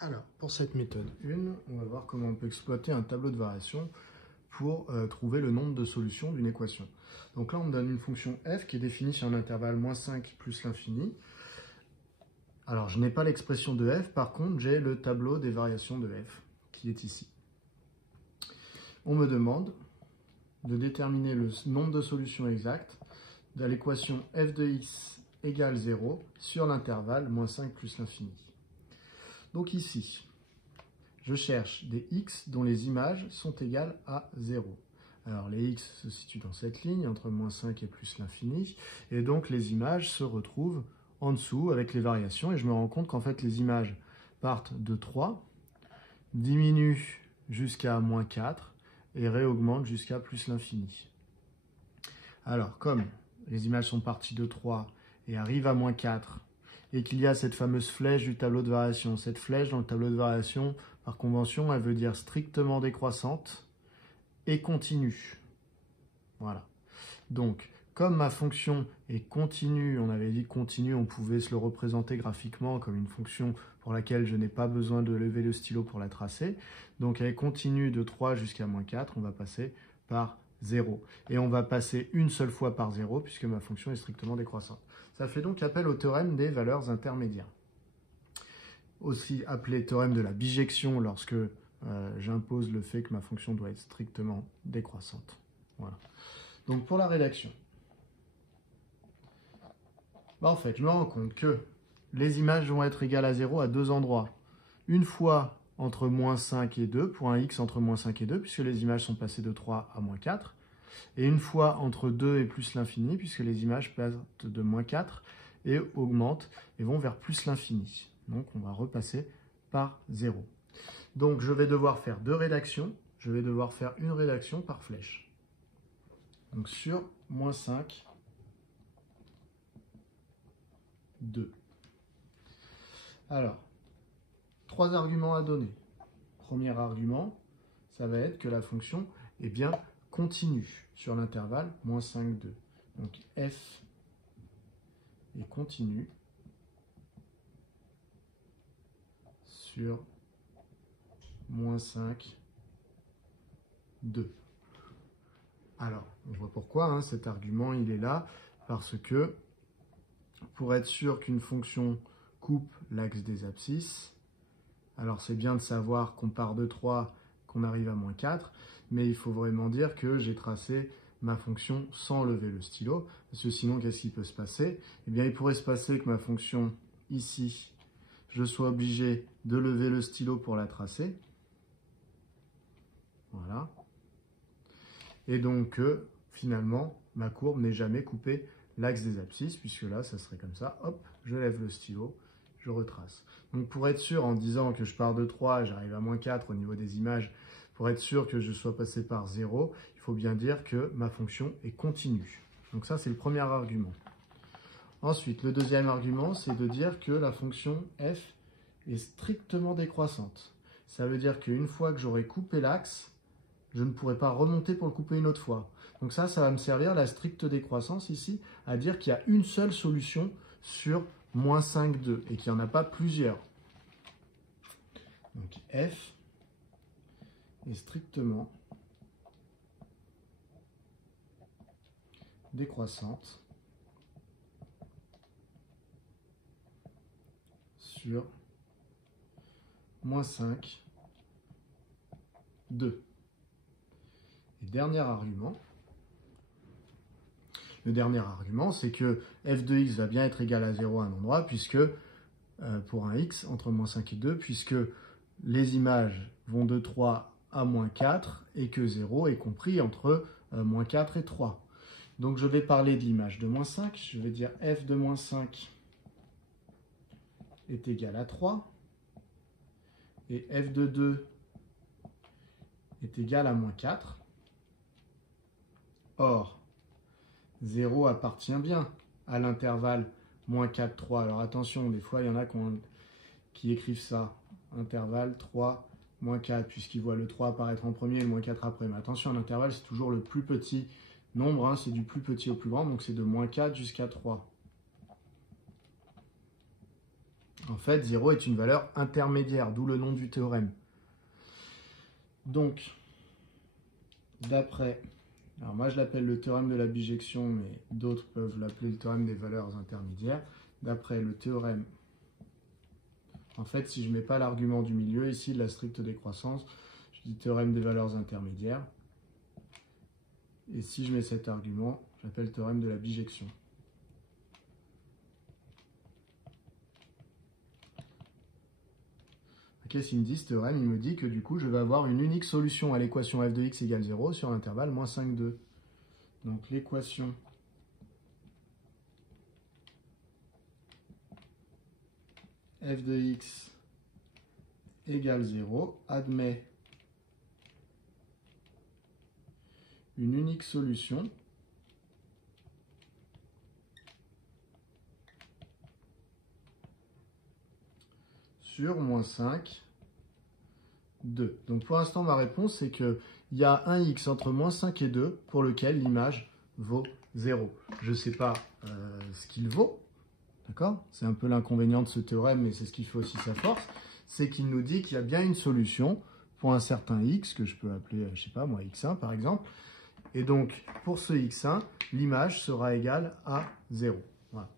Alors, pour cette méthode 1, on va voir comment on peut exploiter un tableau de variation pour trouver le nombre de solutions d'une équation. Donc là, on me donne une fonction f qui est définie sur un intervalle -5 plus l'infini. Alors, je n'ai pas l'expression de f, par contre, j'ai le tableau des variations de f qui est ici. On me demande de déterminer le nombre de solutions exactes de l'équation f de x égale 0 sur l'intervalle -5 plus l'infini. Donc ici, je cherche des x dont les images sont égales à 0. Alors les x se situent dans cette ligne, entre -5 et plus l'infini, et donc les images se retrouvent en dessous avec les variations, et je me rends compte qu'en fait les images partent de 3, diminuent jusqu'à -4, et réaugmentent jusqu'à plus l'infini. Alors comme les images sont parties de 3 et arrivent à -4, et qu'il y a cette fameuse flèche du tableau de variation. Cette flèche dans le tableau de variation, par convention, elle veut dire strictement décroissante et continue. Voilà. Donc, comme ma fonction est continue, on avait dit continue, on pouvait se le représenter graphiquement comme une fonction pour laquelle je n'ai pas besoin de lever le stylo pour la tracer. Donc, elle est continue de 3 jusqu'à -4, on va passer par 0. Et on va passer une seule fois par 0 puisque ma fonction est strictement décroissante. Ça fait donc appel au théorème des valeurs intermédiaires. Aussi appelé théorème de la bijection lorsque j'impose le fait que ma fonction doit être strictement décroissante. Voilà. Donc pour la rédaction, en fait, je me rends compte que les images vont être égales à 0 à deux endroits. Une fois entre -5 et 2, pour un x entre -5 et 2, puisque les images sont passées de 3 à -4. Et une fois entre 2 et plus l'infini, puisque les images passent de -4 et augmentent et vont vers plus l'infini. Donc on va repasser par 0. Donc je vais devoir faire deux rédactions. Je vais devoir faire une rédaction par flèche. Donc sur -5, 2. Alors, 3 arguments à donner. Premier argument, ça va être que la fonction est bien continue sur l'intervalle -5, 2. Donc f est continue sur -5, 2. Alors, on voit pourquoi cet argument il est là, parce que pour être sûr qu'une fonction coupe l'axe des abscisses, alors c'est bien de savoir qu'on part de 3, qu'on arrive à -4, mais il faut vraiment dire que j'ai tracé ma fonction sans lever le stylo, parce que sinon qu'est-ce qui peut se passer? Eh bien il pourrait se passer que ma fonction ici, je sois obligé de lever le stylo pour la tracer. Voilà. Et donc finalement ma courbe n'est jamais coupée l'axe des abscisses, puisque là ça serait comme ça, hop, je lève le stylo, je retrace. Donc pour être sûr, en disant que je pars de 3, j'arrive à -4 au niveau des images, pour être sûr que je sois passé par 0, il faut bien dire que ma fonction est continue. Donc ça, c'est le premier argument. Ensuite, le deuxième argument, c'est de dire que la fonction f est strictement décroissante. Ça veut dire qu'une fois que j'aurai coupé l'axe, je ne pourrai pas remonter pour le couper une autre fois. Donc ça va me servir, la stricte décroissance ici, à dire qu'il y a une seule solution sur -5, 2 et qu'il n'y en a pas plusieurs. Donc f est strictement décroissante sur -5, 2. Et dernier argument, le dernier argument, c'est que f de x va bien être égal à 0 à un endroit, puisque pour un x entre -5 et 2, puisque les images vont de 3 à -4 et que 0 est compris entre -4 et 3. Donc je vais parler de l'image de -5, je vais dire f de -5 est égal à 3 et f de 2 est égal à -4. Or, 0 appartient bien à l'intervalle -4, 3. Alors attention, des fois il y en a qui écrivent ça, intervalle 3, -4, puisqu'ils voient le 3 apparaître en premier et le -4 après. Mais attention, un intervalle c'est toujours le plus petit nombre, c'est du plus petit au plus grand, donc c'est de -4 jusqu'à 3. En fait, 0 est une valeur intermédiaire, d'où le nom du théorème. Donc, d'après, alors moi je l'appelle le théorème de la bijection, mais d'autres peuvent l'appeler le théorème des valeurs intermédiaires. D'après le théorème, en fait, si je ne mets pas l'argument du milieu, ici de la stricte décroissance, je dis théorème des valeurs intermédiaires. Et si je mets cet argument, j'appelle théorème de la bijection. Qu'est-ce qu'il me dit ce théorème? Il me dit que du coup, je vais avoir une unique solution à l'équation f de x égale 0 sur l'intervalle moins 5, 2. Donc l'équation f de x égale 0 admet une unique solution sur moins 5, 2. Donc pour l'instant, ma réponse, c'est qu'il y a un x entre moins 5 et 2 pour lequel l'image vaut 0. Je ne sais pas ce qu'il vaut, d'accord? C'est un peu l'inconvénient de ce théorème, mais c'est ce qui fait aussi sa force. C'est qu'il nous dit qu'il y a bien une solution pour un certain x, que je peux appeler, je ne sais pas moi, x1 par exemple. Et donc, pour ce x1, l'image sera égale à 0. Voilà.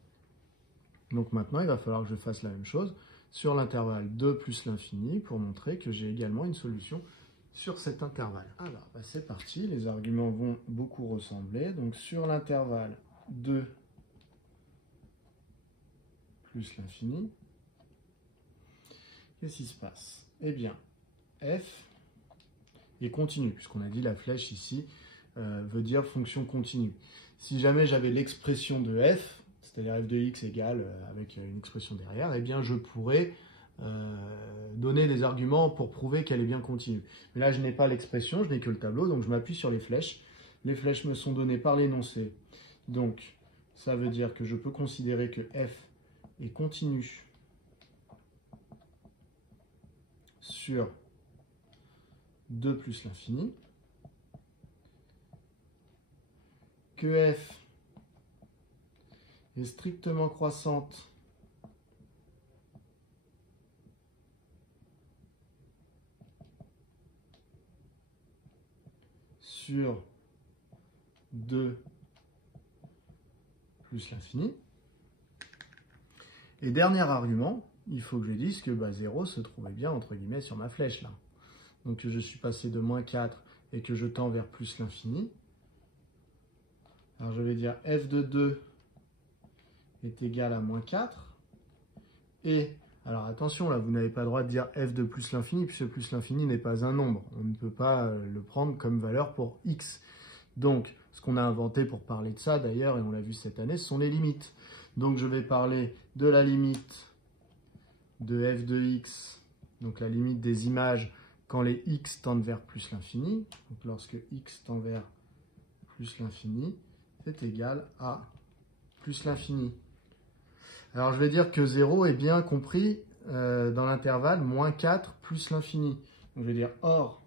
Donc maintenant, il va falloir que je fasse la même chose sur l'intervalle 2 plus l'infini pour montrer que j'ai également une solution sur cet intervalle. Alors, bah c'est parti, les arguments vont beaucoup ressembler. Donc sur l'intervalle 2 plus l'infini, qu'est-ce qui se passe? Eh bien, f est continu, puisqu'on a dit la flèche ici veut dire fonction continue. Si jamais j'avais l'expression de f, c'est-à-dire f de x égale avec une expression derrière, eh bien je pourrais donner des arguments pour prouver qu'elle est bien continue. Mais là, je n'ai pas l'expression, je n'ai que le tableau, donc je m'appuie sur les flèches. Les flèches me sont données par l'énoncé. Donc, ça veut dire que je peux considérer que f est continu sur 2 plus l'infini, que f est strictement croissante sur 2 plus l'infini. Et dernier argument, il faut que je dise que 0 se trouvait bien entre guillemets sur ma flèche là. Donc je suis passé de moins 4 et que je tends vers plus l'infini. Alors je vais dire f de 2 est égal à moins 4. Et, alors attention, là vous n'avez pas le droit de dire f de plus l'infini, puisque plus l'infini n'est pas un nombre. On ne peut pas le prendre comme valeur pour x. Donc, ce qu'on a inventé pour parler de ça, d'ailleurs, et on l'a vu cette année, ce sont les limites. Donc je vais parler de la limite de f de x, donc la limite des images quand les x tendent vers plus l'infini. Donc lorsque x tend vers plus l'infini, c'est égal à plus l'infini. Alors je vais dire que 0 est bien compris dans l'intervalle moins 4 plus l'infini. Donc je vais dire or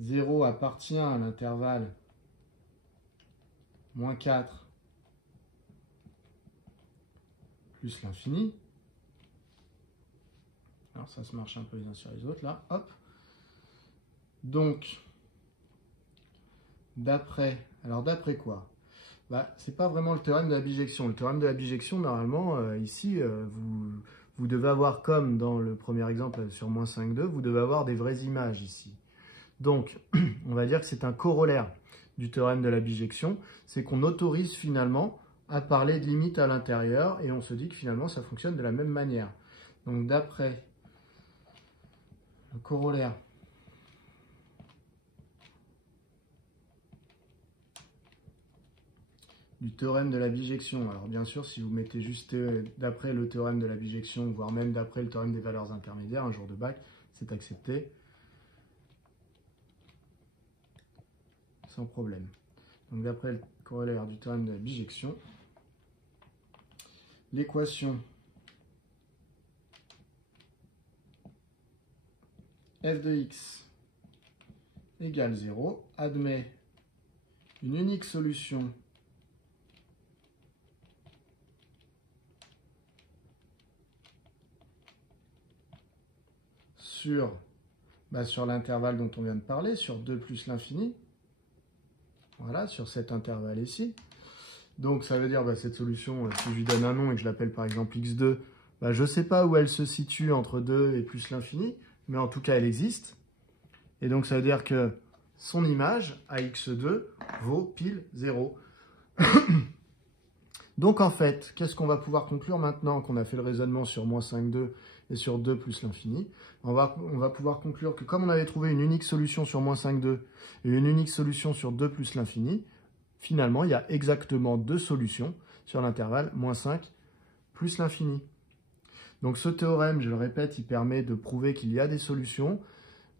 0 appartient à l'intervalle moins 4 plus l'infini. Alors ça se marche un peu les uns sur les autres là, hop. Donc, d'après quoi? C'est pas vraiment le théorème de la bijection. Le théorème de la bijection, normalement, ici, vous devez avoir, comme dans le premier exemple sur moins 5, 2, vous devez avoir des vraies images ici. Donc, on va dire que c'est un corollaire du théorème de la bijection, c'est qu'on autorise finalement à parler de limites à l'intérieur et on se dit que finalement ça fonctionne de la même manière. Donc, d'après le corollaire du théorème de la bijection. Alors bien sûr, si vous mettez juste d'après le théorème de la bijection, voire même d'après le théorème des valeurs intermédiaires, un jour de bac, c'est accepté. Sans problème. Donc d'après le corollaire du théorème de la bijection, l'équation f de x égale 0 admet une unique solution sur l'intervalle dont on vient de parler, sur 2 plus l'infini. Voilà, sur cet intervalle ici. Donc ça veut dire cette solution, si je lui donne un nom et que je l'appelle par exemple x2, je ne sais pas où elle se situe entre 2 et plus l'infini, mais en tout cas elle existe. Et donc ça veut dire que son image à x2 vaut pile 0. Donc en fait, qu'est-ce qu'on va pouvoir conclure maintenant qu'on a fait le raisonnement sur moins 5,2 et sur 2 plus l'infini? On va pouvoir conclure que comme on avait trouvé une unique solution sur moins 5,2 et une unique solution sur 2 plus l'infini, finalement il y a exactement 2 solutions sur l'intervalle moins 5 plus l'infini. Donc ce théorème, je le répète, il permet de prouver qu'il y a des solutions.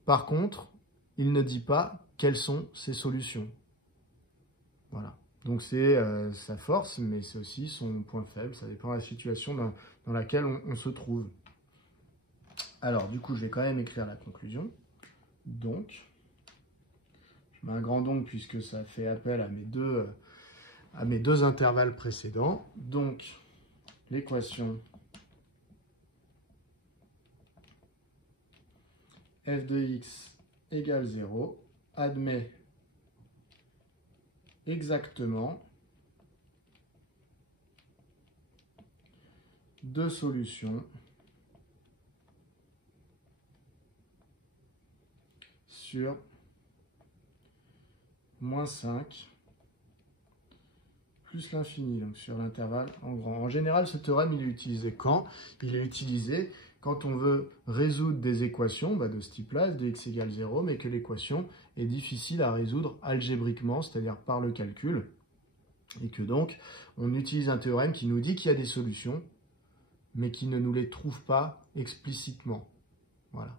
Par contre, il ne dit pas quelles sont ces solutions. Voilà. Donc c'est sa force, mais c'est aussi son point faible. Ça dépend de la situation dans laquelle on se trouve. Alors, du coup, je vais quand même écrire la conclusion. Donc, je mets un grand donc puisque ça fait appel à mes deux intervalles précédents. Donc, l'équation f de x égale 0 admet exactement 2 solutions sur moins 5 plus l'infini, donc sur l'intervalle en grand. En général, ce théorème, il est utilisé quand? Il est utilisé quand on veut résoudre des équations de ce type-là, f de x égale 0, mais que l'équation est difficile à résoudre algébriquement, c'est-à-dire par le calcul, et que donc on utilise un théorème qui nous dit qu'il y a des solutions, mais qui ne nous les trouve pas explicitement. Voilà.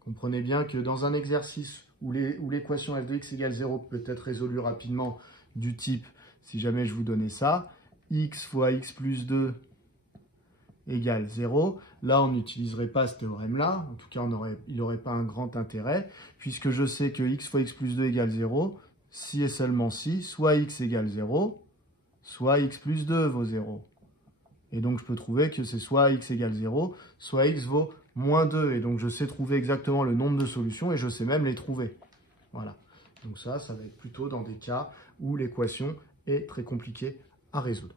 Comprenez bien que dans un exercice où l'équation f de x égale 0 peut être résolue rapidement du type, si jamais je vous donnais ça, x fois x plus 2 égale 0. Là, on n'utiliserait pas ce théorème-là. En tout cas, il n'aurait pas un grand intérêt, puisque je sais que x fois x plus 2 égale 0, si et seulement si, soit x égale 0, soit x plus 2 vaut 0. Et donc, je peux trouver que c'est soit x égale 0, soit x vaut moins 2. Et donc, je sais trouver exactement le nombre de solutions et je sais même les trouver. Voilà. Donc ça va être plutôt dans des cas où l'équation est très compliquée à résoudre.